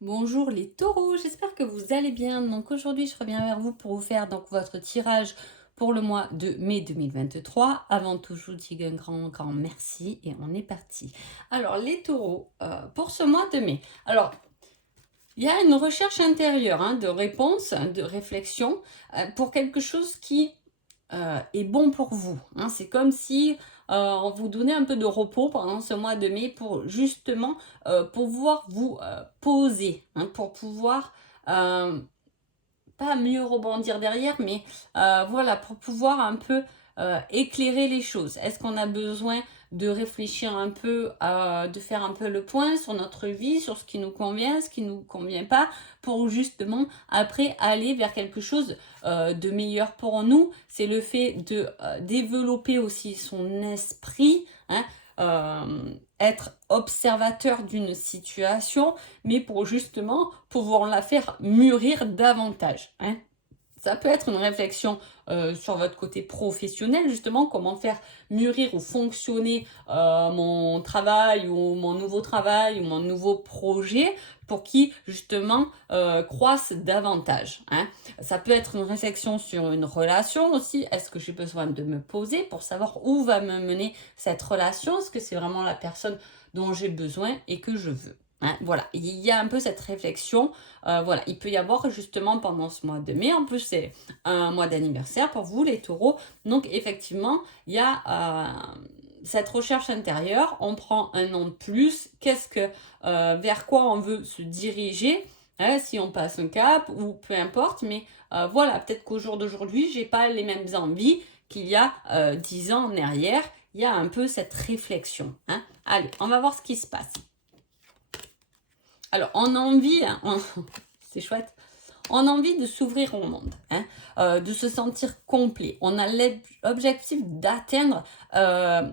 Bonjour les taureaux, j'espère que vous allez bien. Donc aujourd'hui, je reviens vers vous pour vous faire donc votre tirage pour le mois de mai 2023. Avant tout, je vous dis un grand merci et on est parti. Alors les taureaux, pour ce mois de mai. Alors, il y a une recherche intérieure de réponse, de réflexion pour quelque chose qui est bon pour vous. C'est comme si on vous donnait un peu de repos pendant ce mois de mai pour justement pouvoir vous poser, pour pouvoir pas mieux rebondir derrière, mais voilà, pour pouvoir un peu éclairer les choses. Est-ce qu'on a besoin de réfléchir un peu, de faire un peu le point sur notre vie, sur ce qui nous convient, ce qui ne nous convient pas, pour justement après aller vers quelque chose de meilleur pour nous. C'est le fait de développer aussi son esprit, être observateur d'une situation, mais pour justement pouvoir la faire mûrir davantage. Ça peut être une réflexion sur votre côté professionnel, justement, comment faire mûrir ou fonctionner mon travail ou mon nouveau travail ou mon nouveau projet pour qu'il, justement, croisse davantage. Ça peut être une réflexion sur une relation aussi. Est-ce que j'ai besoin de me poser pour savoir où va me mener cette relation? Est-ce que c'est vraiment la personne dont j'ai besoin et que je veux? Voilà, il y a un peu cette réflexion. Voilà, il peut y avoir justement pendant ce mois de mai, en plus c'est un mois d'anniversaire pour vous les taureaux, donc effectivement il y a cette recherche intérieure, on prend un an de plus, vers quoi on veut se diriger, si on passe un cap ou peu importe, mais voilà, peut-être qu'au jour d'aujourd'hui j'ai pas les mêmes envies qu'il y a 10 ans en arrière, il y a un peu cette réflexion. Allez, on va voir ce qui se passe. Alors, on a envie, c'est chouette, on a envie de s'ouvrir au monde, de se sentir complet. On a l'objectif d'atteindre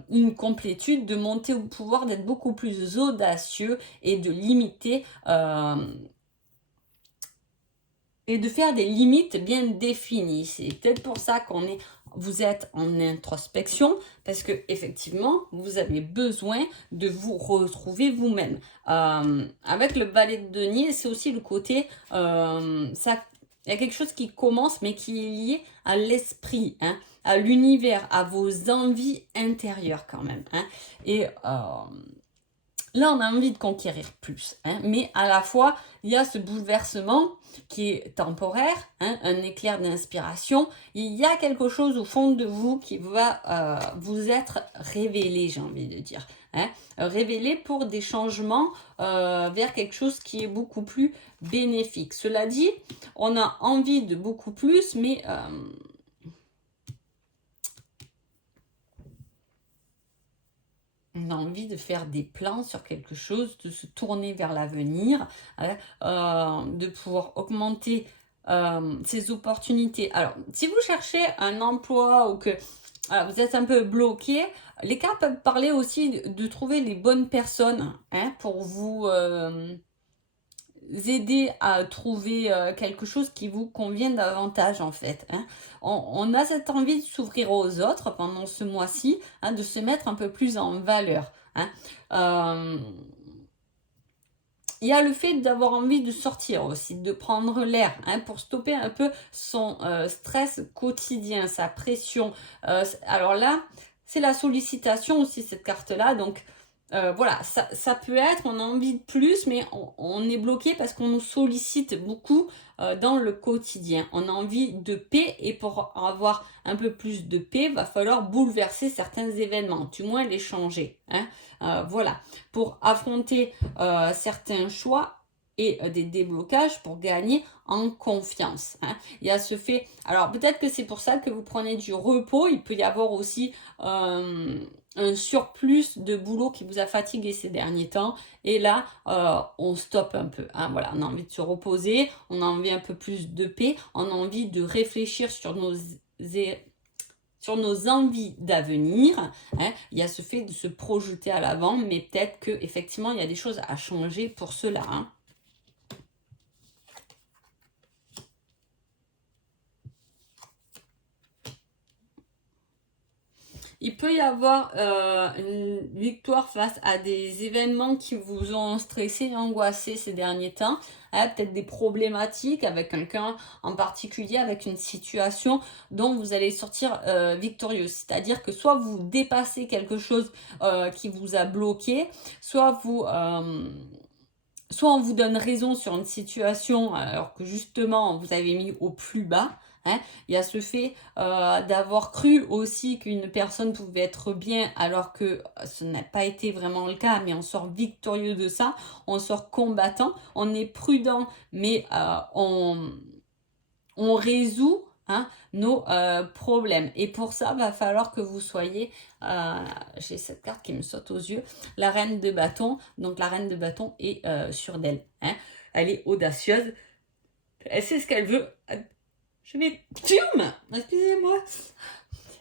une complétude, de monter au pouvoir, d'être beaucoup plus audacieux et de limiter et de faire des limites bien définies. C'est peut-être pour ça vous êtes en introspection, parce que effectivement, vous avez besoin de vous retrouver vous-même. Avec le balai de denier, c'est aussi le côté, il y a quelque chose qui commence, mais qui est lié à l'esprit, à l'univers, à vos envies intérieures quand même. Et là, on a envie de conquérir plus, mais à la fois, il y a ce bouleversement qui est temporaire, un éclair d'inspiration. Il y a quelque chose au fond de vous qui va vous être révélé, j'ai envie de dire. Révélé pour des changements vers quelque chose qui est beaucoup plus bénéfique. Cela dit, on a envie de beaucoup plus, mais on a envie de faire des plans sur quelque chose, de se tourner vers l'avenir, de pouvoir augmenter ses opportunités. Alors, si vous cherchez un emploi ou que vous êtes un peu bloqué, les cartes peuvent parler aussi de trouver les bonnes personnes pour vous aider à trouver quelque chose qui vous convient davantage en fait. On a cette envie de s'ouvrir aux autres pendant ce mois-ci, de se mettre un peu plus en valeur. Euh, il y a le fait d'avoir envie de sortir aussi, de prendre l'air, pour stopper un peu son stress quotidien, sa pression. Alors là, c'est la sollicitation aussi, cette carte-là. Donc, voilà, ça peut être, on a envie de plus, mais on est bloqué parce qu'on nous sollicite beaucoup dans le quotidien. On a envie de paix et pour avoir un peu plus de paix, va falloir bouleverser certains événements, du moins les changer. Voilà, pour affronter certains choix et des déblocages pour gagner en confiance. Il y a ce fait. Alors peut-être que c'est pour ça que vous prenez du repos. Il peut y avoir aussi un surplus de boulot qui vous a fatigué ces derniers temps. Et là, on stoppe un peu. Voilà, on a envie de se reposer, on a envie un peu plus de paix, on a envie de réfléchir sur nos envies d'avenir. Il y a ce fait de se projeter à l'avant, mais peut-être que effectivement il y a des choses à changer pour cela. il peut y avoir une victoire face à des événements qui vous ont stressé et angoissé ces derniers temps. Hein, peut-être des problématiques avec quelqu'un en particulier, avec une situation dont vous allez sortir victorieux. C'est-à-dire que soit vous dépassez quelque chose qui vous a bloqué, soit soit on vous donne raison sur une situation alors que justement vous avez mis au plus bas. Hein. Il y a ce fait d'avoir cru aussi qu'une personne pouvait être bien alors que ce n'a pas été vraiment le cas, mais on sort victorieux de ça, on sort combattant, on est prudent, mais on résout nos problèmes. Et pour ça, va falloir que vous soyez, j'ai cette carte qui me saute aux yeux, la reine de bâton. Donc la reine de bâton est sûre d'elle. Hein. Elle est audacieuse. Elle sait ce qu'elle veut. Je vais... Excusez-moi.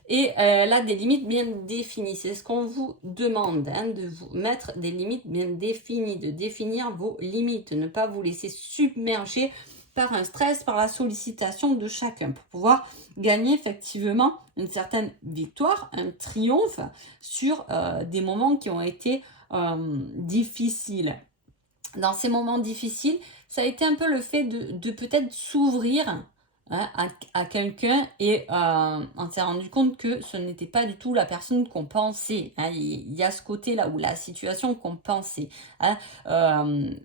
Et elle a des limites bien définies. C'est ce qu'on vous demande, de vous mettre des limites bien définies, de définir vos limites, ne pas vous laisser submerger par un stress, par la sollicitation de chacun, pour pouvoir gagner effectivement une certaine victoire, un triomphe sur des moments qui ont été difficiles. Dans ces moments difficiles, ça a été un peu le fait de peut-être s'ouvrir à quelqu'un et on s'est rendu compte que ce n'était pas du tout la personne qu'on pensait. Hein. Il y a ce côté-là où la situation qu'on pensait. Hein.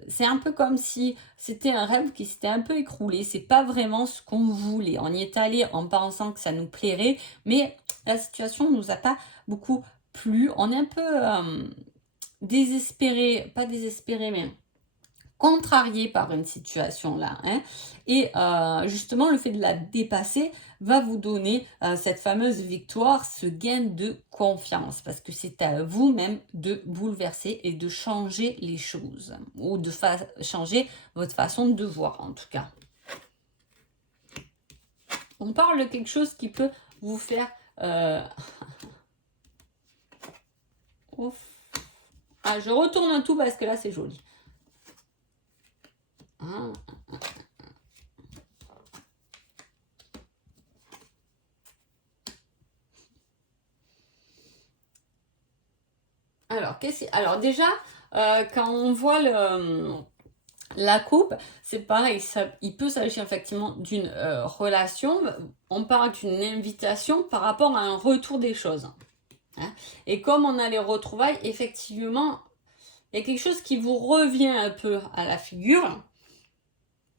C'est un peu comme si c'était un rêve qui s'était un peu écroulé. C'est pas vraiment ce qu'on voulait. On y est allé en pensant que ça nous plairait, mais la situation nous a pas beaucoup plu. On est un peu désespéré, pas désespéré, mais contrarié par une situation là. Hein. Et justement, le fait de la dépasser va vous donner cette fameuse victoire, ce gain de confiance. Parce que c'est à vous-même de bouleverser et de changer les choses. Ou de changer votre façon de voir en tout cas. On parle de quelque chose qui peut vous faire... je retourne un tout parce que là c'est joli. Alors déjà, quand on voit la coupe, c'est pareil, il peut s'agir effectivement d'une relation. On parle d'une invitation par rapport à un retour des choses. Hein. Et comme on a les retrouvailles, effectivement, il y a quelque chose qui vous revient un peu à la figure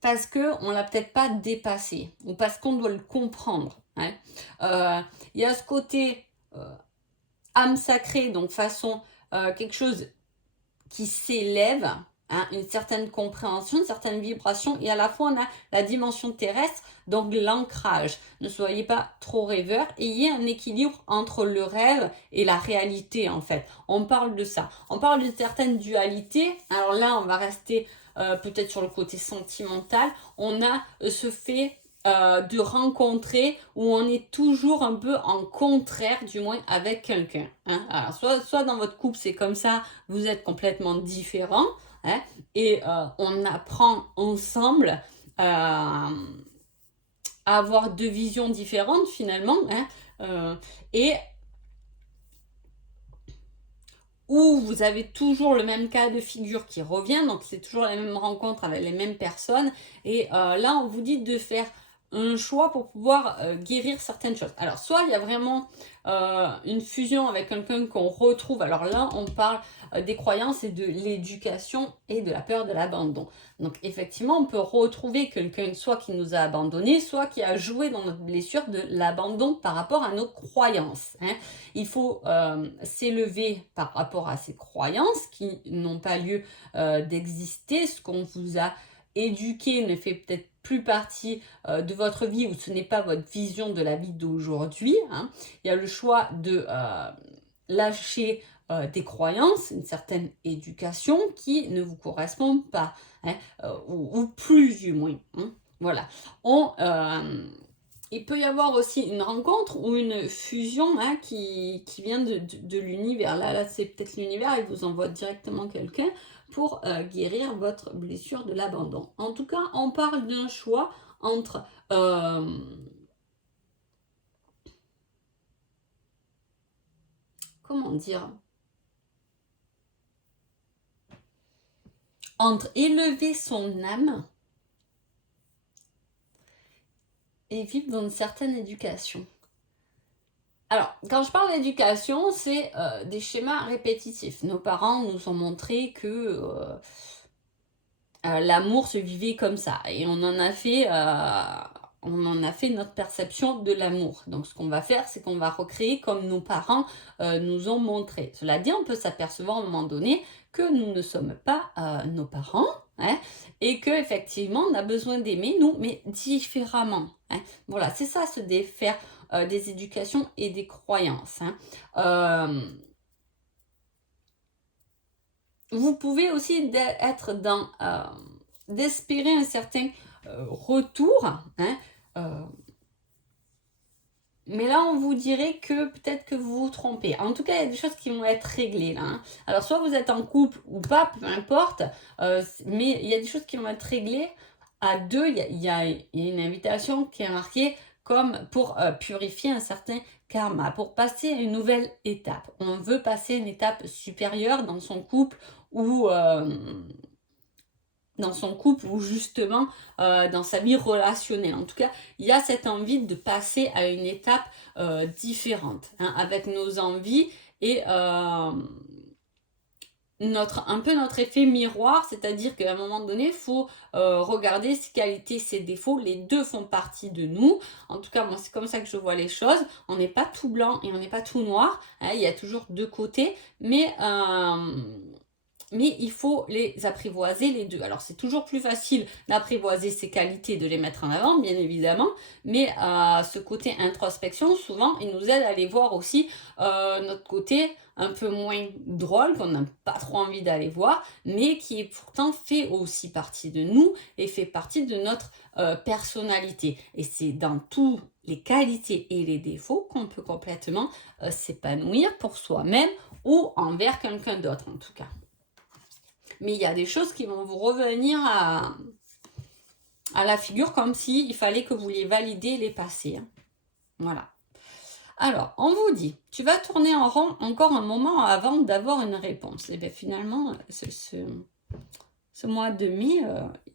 parce qu'on ne l'a peut-être pas dépassé ou parce qu'on doit le comprendre. Hein. Il y a ce côté âme sacrée, donc façon quelque chose qui s'élève, une certaine compréhension, une certaine vibration, et à la fois on a la dimension terrestre, donc l'ancrage. Ne soyez pas trop rêveur, ayez un équilibre entre le rêve et la réalité en fait. On parle de ça. On parle de certaines dualités. Alors là, on va rester peut-être sur le côté sentimental. On a ce fait de rencontrer où on est toujours un peu en contraire, du moins avec quelqu'un. Hein. Alors, soit dans votre couple, c'est comme ça, vous êtes complètement différents, hein, et on apprend ensemble à avoir deux visions différentes finalement, hein, et où vous avez toujours le même cas de figure qui revient, donc c'est toujours la même rencontre avec les mêmes personnes, et là on vous dit de faire un choix pour pouvoir guérir certaines choses. Alors soit il y a vraiment une fusion avec quelqu'un qu'on retrouve, alors là on parle des croyances et de l'éducation et de la peur de l'abandon. Donc effectivement on peut retrouver quelqu'un soit qui nous a abandonné, soit qui a joué dans notre blessure de l'abandon par rapport à nos croyances. Hein. Il faut s'élever par rapport à ces croyances qui n'ont pas lieu d'exister. Ce qu'on vous a éduqué ne fait peut-être plus partie de votre vie ou ce n'est pas votre vision de la vie d'aujourd'hui. Hein. Il y a le choix de lâcher des croyances, une certaine éducation qui ne vous correspond pas, hein, ou plus du moins. Hein. Voilà. Il peut y avoir aussi une rencontre ou une fusion qui vient de l'univers. Là c'est peut-être l'univers, il vous envoie directement quelqu'un pour guérir votre blessure de l'abandon. En tout cas, on parle d'un choix entre comment dire, entre élever son âme et vivre dans une certaine éducation. Alors, quand je parle d'éducation, c'est des schémas répétitifs. Nos parents nous ont montré que l'amour se vivait comme ça. Et on en a fait notre perception de l'amour. Donc, ce qu'on va faire, c'est qu'on va recréer comme nos parents nous ont montré. Cela dit, on peut s'apercevoir à un moment donné que nous ne sommes pas nos parents, hein, et que effectivement, on a besoin d'aimer nous, mais différemment. Hein. Voilà, c'est ça, se défaire des éducations et des croyances. Hein. Vous pouvez aussi être dans d'espérer un certain retour, hein, mais là on vous dirait que peut-être que vous vous trompez. En tout cas, il y a des choses qui vont être réglées là. Hein. Alors soit vous êtes en couple ou pas, peu importe, mais il y a des choses qui vont être réglées à deux. Il y a une invitation qui est marquée comme pour purifier un certain karma, pour passer à une nouvelle étape. On veut passer à une étape supérieure dans son couple ou justement dans sa vie relationnelle. En tout cas, il y a cette envie de passer à une étape différente, hein, avec nos envies et un peu notre effet miroir, c'est-à-dire qu'à un moment donné, il faut regarder ses qualités, ses défauts, les deux font partie de nous. En tout cas, moi, c'est comme ça que je vois les choses. On n'est pas tout blanc et on n'est pas tout noir, hein, il y a toujours deux côtés, mais il faut les apprivoiser les deux. Alors c'est toujours plus facile d'apprivoiser ses qualités, de les mettre en avant, bien évidemment, mais ce côté introspection, souvent, il nous aide à aller voir aussi notre côté un peu moins drôle, qu'on n'a pas trop envie d'aller voir, mais qui est pourtant fait aussi partie de nous et fait partie de notre personnalité. Et c'est dans tous les qualités et les défauts qu'on peut complètement s'épanouir pour soi-même ou envers quelqu'un d'autre en tout cas. Mais il y a des choses qui vont vous revenir à la figure comme s'il fallait que vous les validiez, les passer. Hein. Voilà. Alors, on vous dit, tu vas tourner en rond encore un moment avant d'avoir une réponse. Et bien finalement, ce mois de mai,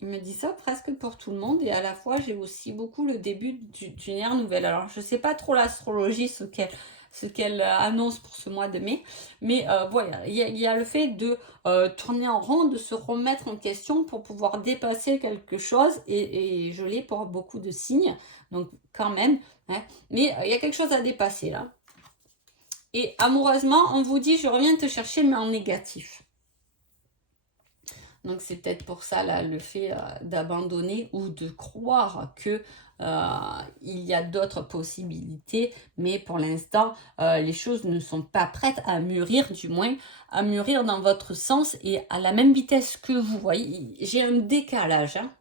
il me dit ça presque pour tout le monde. Et à la fois, j'ai aussi beaucoup le début d'une ère nouvelle. Alors, je ne sais pas trop l'astrologie, ce qu'elle annonce pour ce mois de mai. Mais voilà, il y a le fait de tourner en rond, de se remettre en question pour pouvoir dépasser quelque chose. Et je l'ai pour beaucoup de signes. Donc, quand même. Hein. Mais il y a quelque chose à dépasser, là. Et amoureusement, on vous dit, je reviens te chercher, mais en négatif. Donc, c'est peut-être pour ça, là, le fait d'abandonner ou de croire que il y a d'autres possibilités, mais pour l'instant, les choses ne sont pas prêtes à mûrir, du moins, à mûrir dans votre sens et à la même vitesse que vous. Voyez, j'ai un décalage. Hein.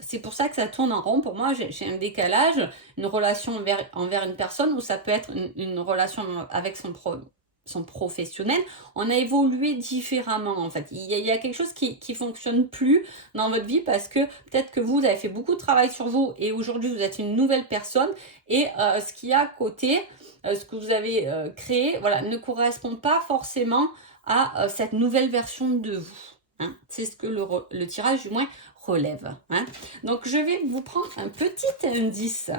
C'est pour ça que ça tourne en rond. Pour moi, j'ai un décalage, une relation envers une personne, ou ça peut être une relation avec son professionnel. On a évolué différemment en fait. Il y a quelque chose qui fonctionne plus dans votre vie parce que peut-être que vous avez fait beaucoup de travail sur vous et aujourd'hui vous êtes une nouvelle personne et ce qu'il y a à côté, ce que vous avez créé, voilà, ne correspond pas forcément à cette nouvelle version de vous. Hein. C'est ce que le tirage du moins relève. Hein. Donc je vais vous prendre un petit indice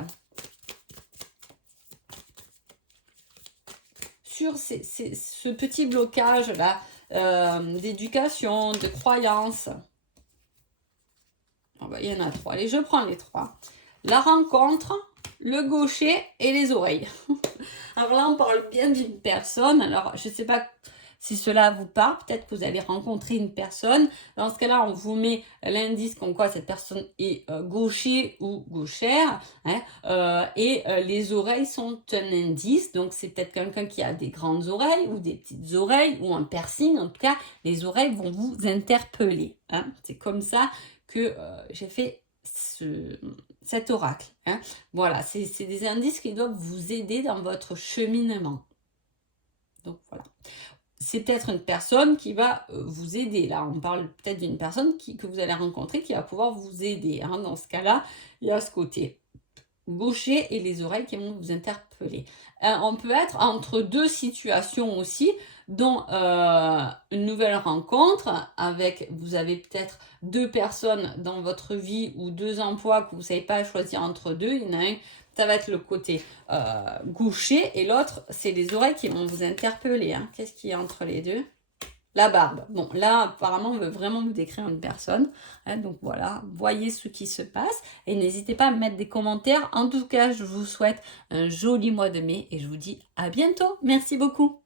sur ce petit blocage là d'éducation, de croyance. Oh bah, il y en a 3. Allez, je prends les 3. La rencontre, le gaucher et les oreilles. Alors là, on parle bien d'une personne. Alors, je ne sais pas si cela vous parle. Peut-être que vous allez rencontrer une personne. Dans ce cas-là, on vous met l'indice comme quoi cette personne est gaucher ou gauchère. Hein, et les oreilles sont un indice. Donc, c'est peut-être quelqu'un qui a des grandes oreilles ou des petites oreilles ou un piercing. En tout cas, les oreilles vont vous interpeller. Hein. C'est comme ça que j'ai fait cet oracle. Hein. Voilà, c'est des indices qui doivent vous aider dans votre cheminement. Donc voilà. C'est peut-être une personne qui va vous aider. Là, on parle peut-être d'une personne que vous allez rencontrer qui va pouvoir vous aider. Hein. Dans ce cas-là, il y a ce côté. gaucher et les oreilles qui vont vous interpeller. On peut être entre deux situations aussi, dont une nouvelle rencontre avec, vous avez peut-être deux personnes dans votre vie ou deux emplois que vous ne savez pas choisir entre deux. Il y en a un, ça va être le côté gaucher et l'autre, c'est les oreilles qui vont vous interpeller. Hein. Qu'est-ce qu'il y a entre les deux? La barbe. Bon, là, apparemment, on veut vraiment vous décrire une personne. Hein, donc voilà, voyez ce qui se passe. Et n'hésitez pas à mettre des commentaires. En tout cas, je vous souhaite un joli mois de mai et je vous dis à bientôt. Merci beaucoup.